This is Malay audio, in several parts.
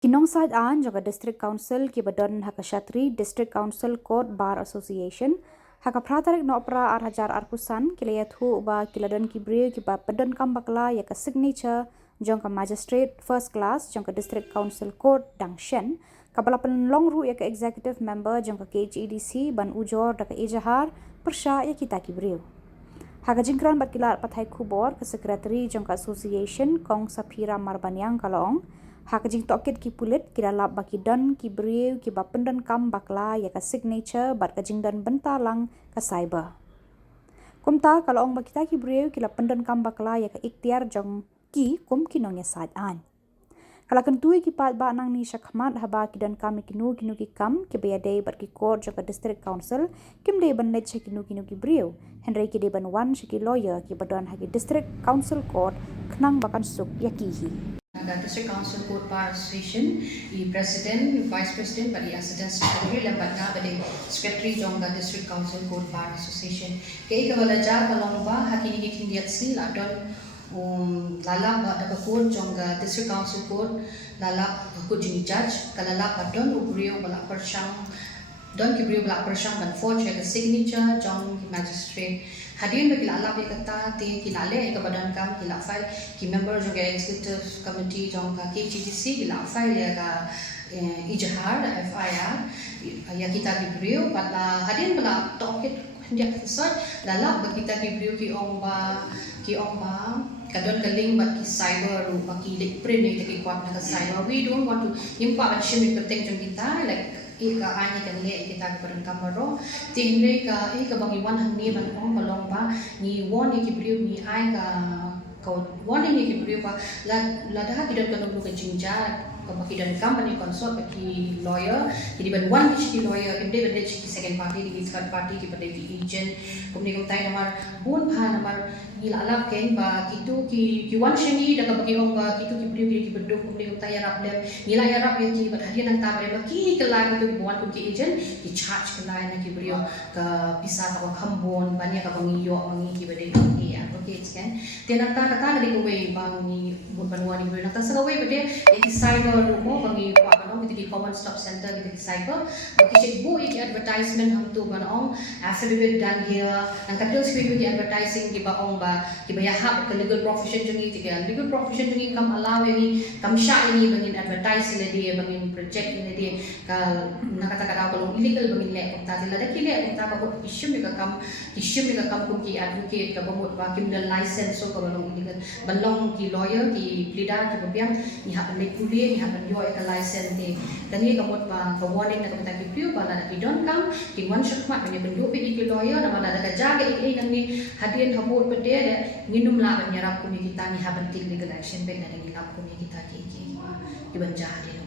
Kinong Side An jaga District Council ki badon Hakashatri District Council Court Bar Association haka pratarik no opera arhajar arkusan kilayathu uba kiladon kibriu ki ba badon kambakla ya ka signature jongka magistrate first class jongka District Council Court Dangshen kabalapan longru ya ka executive member jongka KHEDC ban ujor daka ejahar persya ya kita kibriu haka jingkran bakilar pathai khubor ka secretary jongka association Kong Sapira Marbanyang kalong hak jing tokit ki pulit ki dalap baki don ki briu ki bapendan kam bakla ya ka signature bat ka jing dan bentalang ka cyber kumta kalau ong bakita ki briu ki la pendan kam bakla ya ka ikhtiar jong ki kum kinongnya sad an kala kentui ki pat ba nang ni shakmat haba ki dan kam kinu ki kam ki bayade bat ki court jaka district council kim de ban net kinu ki briu henry ki de ban wan ki lawyer ki badon hagi district council court knang bakan suk yakihi The District Council Court Bar Association, the President, Vice President, bagi Assistant Secretary, lembat na bagi Secretary jong the District Council Court Bar Association. Kaya kawalaja kalong ba hakini kikindiat sila don lalap ba court jong the District Council Court lalap ko jini judge kalalap don ubrio bala persyang don kibrio bala persyang ban forge the signature jong magistrate hadirin bagi lalap ya kata ti kinale ka badan kam kila file ki member juga executive committee jong ka KHDC kila file ya ka ijahar FIR ya kita diberiu pada hadirin bala tokit dia kesat lalap bagi kita diberiu ki ong ba kadon kaling bagi cyber bagi print ni ki kuat na cyber we don't want to impa action with protect jong kita like ika ani kan le kita kepada kamero tinre ka bangi wan hangni ban ong balong ba ni won ni kibriu ni ai ka won ni kibriu pa la dah tidak kan lu ke jinja ka baki dan company consult baki lawyer jadi ban wan ki lawyer inde ban ki second party di third party ki pada di agent kumni kum tai namar bun pha namar ni lalap ken ba kitu ki wan sheni da ka baki ong ba kitu kibriu ki beduk kumni kum tai yarap dem ni la yarap ya ki ban hadian nang ta bare baki kelai tu buat ki agent di charge kelai na ki brio ka bisa ka khambon banyak ka bangi yo mangi ki bade ki ya okay kan tenang ta kata dari kowe bangi banwa ni brio nata sa kowe bade ki cyber mo bangi pa kanong di common stop center di cyber ki check bu ki advertisement ham tu banong affidavit dan here ang katil speak ki advertising ki ba ong ba ki ba yahap ka legal profession jungi ti ka legal profession jungi kam allow ni kam sha ni bangin advertise ni dia bangin project ni dia ka nakata-kata kalau illegal bangin le kung tadi lada kile kung ta ba issue mi ka kam kung ki advocate ka bamot ba kim dan license so ka balong illegal balong ki lawyer ki pleader ki babiang ni hapan le kulie ni hapan yo ka license ni kani ka bot ba ka warning na ka ta ki piu ba la ki don kam ki wan shakmat banya bendu pi ki lawyer na mala da jaga i nang ni hadien habot pede nginum la ban yarap kun kita ni hapan ti legal action ben na ni lap kun kita ki ban jahat ni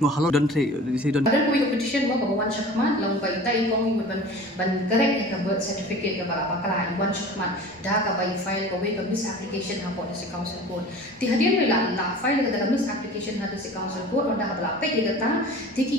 Wah, halo dan saya dan ada kui competition mo kabawan shakmat lang ba ita ikong ban correct ka birth certificate ka para pakala iwan shakmat da ka ba file ka we ka miss application ha po sa council board ti hadian may la file ka da miss application ha sa council board onda ka bala pek ka ta ti ki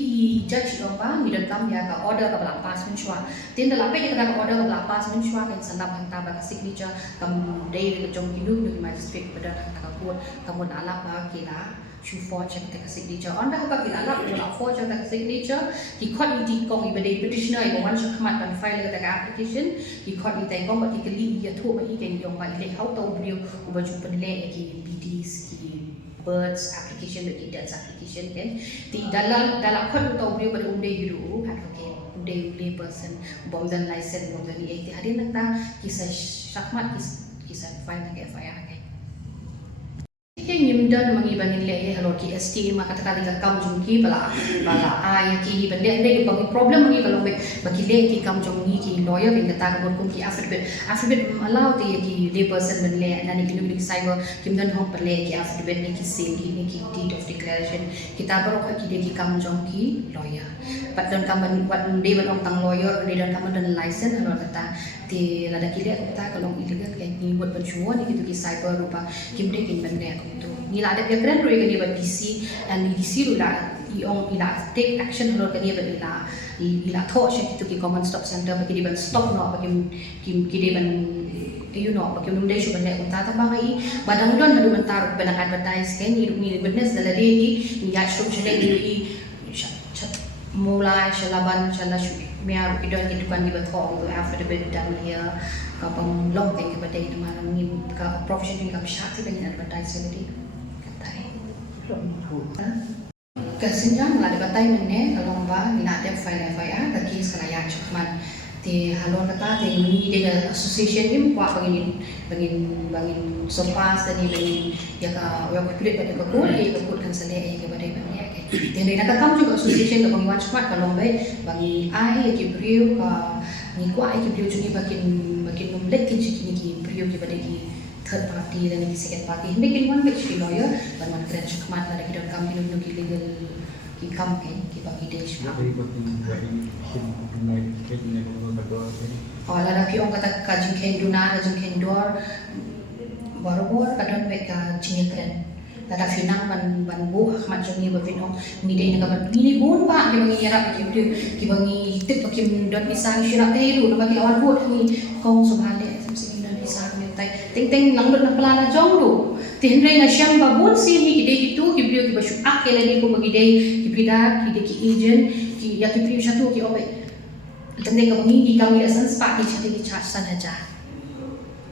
judge dong ba mi dan kam ya ka order ka bala pass min shwa tin da la pek ka da order ka bala pass min shwa kan sanap hang ta ba ka signature kam day ka jong kinu ni magistrate pada ka board kamun ala ba kila shoe forge yang tak signature. Anda apa kita nak nak forge yang tak signature? Di kod ini kong ibadah petitioner ibu wan shakmat dan file kita ke application. Di kod ini kong bagi keli ia tu bagi kan yang bagi leh how tahu beliau ubah jumpa leh ki BDs ki birds application bagi dance application kan. Di dalam kod tahu beliau pada unde biru advocate unde person bom dan license bom dan ini hari nanti kisah shakmat kisah file ke FIR kan. Yang nyimdan mangibangin le halo ki ST maka kata ka kam jungki bala ai ki bende ande bang problem mangi kalau bagi le ki kam jungki ki lawyer bin kata ko kun ki affidavit allow ti ki le person ben le nani ki cyber kimdan hom per le ki affidavit ni ki seal ni ki deed of declaration kita baru ka ki de ki kam jungki lawyer pat dan kam wat de ban tang lawyer de dan kam dan license halo kata ti lada ki le kata kalau illegal kayak ni buat pencuan ni ki cyber rupa kim de kin ben le tu nila ada dia keren proyek ni buat DC dan di DC rula iong ila take action halo kani ban ila tho sya itu ki common stop center bagi di ban stop no bagi kim ki de ban you know bagi num dai shuban le unta ta ba ngai badang don hadu mentar benang advertise kan ni business dalade ni ya shop chale ni mulai shalaban shala miar idon ki dukan di batong to after the bit down here ka pang long thing ke badai na malam ni ka profession ni ka syak ben advertise dalade katai kesenjang lah debatai menne kalau ba mina ada file FIR ka kes kala ya chakman te halon kata te ni de association ni kwa bangin sopas tadi bangin ya ka ya kulit pada ko ka kut kan sale ke badai menne ke te ni nak kam juga association ka bangin chakman kalau ba bangi ai ki brio ka ni kwa ai ki brio chuni bakin nomlek ki chiki ki brio ki badai ki third party dan lagi second party. Hindi kin one which lawyer, dan one kren chakmat na lagi dalam kami nung legal ki kam ken ki bang idesh ma. Oh, lada ki ong kata kajing ken duna, kajing ken dor, bor kadon baik ka jinge kren. Lada finang ban bu mat jongi ba finong ni dei na kaban ni bon pa ki bang yarap ki bang tip pa kim don isang shirap lu na bagi awan bu ni kong subhale samsing don isang ting lang na pala na jong do tinre nga siyang babon sin hi kide kitu ki brio ki bashu akele ni ko magide ki pida ki de ki agent ki ya ki prio shatu ki obe tende ka bangi ki kami asan spa ki chati ki charge san haja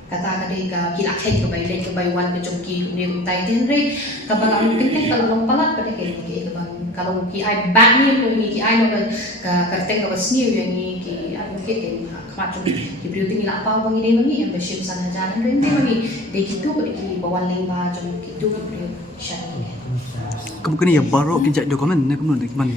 kata kade ka ki lakhe ka bai le ka bai wan ka jong ki ne tai tinre ka bang kintek ka long palat ka de ke ka bang kalau ki ai back ni ko ni ki ai no ka teng ka basni ni ki ai ke macam di building la apa bangi dei bangi membership sana jalan rente bangi dei kitu ko ki bawan lema jam kitu ko beliau syari Kamu kena ya baru kijak dokumen nak kamu nak mana?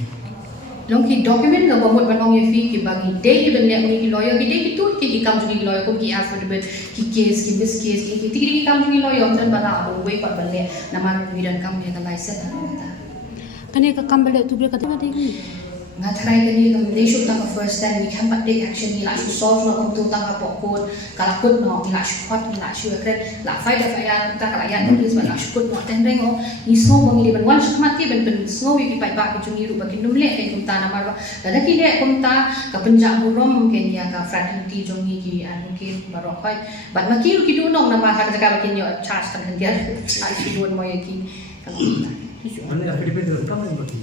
long ki document la bamut banong ye fi ki bangi dei ki benle ni ki lawyer ki dei kitu ki kam juni lawyer ko ki affidavit ki case ki this case ki ti kam juni lawyer dan bala ko we pa benle nama bidan kam ye ka license Kani ka kambal tu beli kata ngati ni. Nga try kani kam they should tang first time we can but take action ni la solve no kom tu tang ka pokot kalakut no ni la shot ni la shu kret la fight da ya ta kala ya ni please la shut no ten reng o ni so bangi le ban wan shmat ke ben snow wi pai ba ki jungi ru ba kin dum le ke kum ta na mar ba da ki le kum ta ka penja burom ke ya ka fraternity jungi ki anu ke baro pai ban ma ki du nong na ma ha ka ba kin yo charge kan dia ai shi don mo ye ki kalau Mana affidavit itu kamu yang bagi?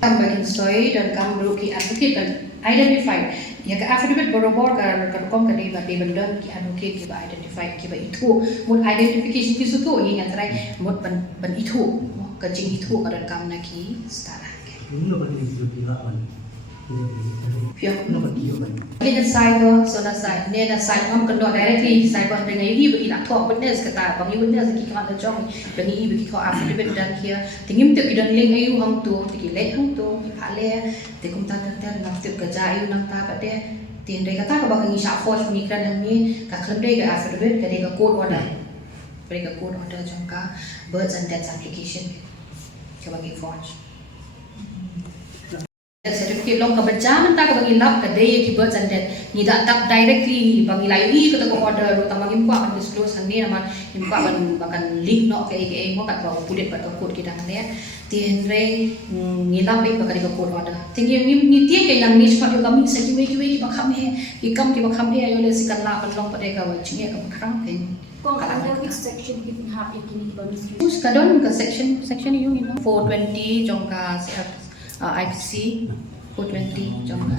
kam bakin story dan kam ki advocate dan identify ya ka affidavit borobor ka kom ka dei ba dei bandon ki advocate ki ba identify ki ba itu mut identification ki su to ni ngatrai mut ban itu ka jing itu ka dan kam na ki stara Ini apa yang disebut mana? pio Ini apa dia kan? Kita cyber, so na side, ni na side ngam kendo directly cyber dengan ini bagi nak talk witness kata, bagi witness lagi kena jong, bagi ini bagi kau affidavit dan kia, tingim tu kita link ayu ham tu, tinggi lek ham tu, pale, tingkum tak ter nak tu kerja ayu nak tak pada, tiada kata kau bagi syak force ni kan ni, kau klaim dia ke affidavit, kau dia code order, bagi code order jong ka birth and death application, kau bagi forge. Certificate long ka baca mentah ka bagi lap ka day ki birth and death ni tak tap directly bagi layu i ka ko order ro tamang impa kan disclose ang ni naman impa bahkan link no ke mo kat bawa pudet pat code kita ne tien re ngilap be ka ka code order tinggi ni tie ke yang ni cepat kami sa ki ki bakam he ki kam ki bakam he ayo le sikan la pat long pat ka wa chinge ka bakrang ke Kung under which section kita hap yang kini kita miskin. Terus kadon ka section yung 420 jong ka IPC 420 jong ka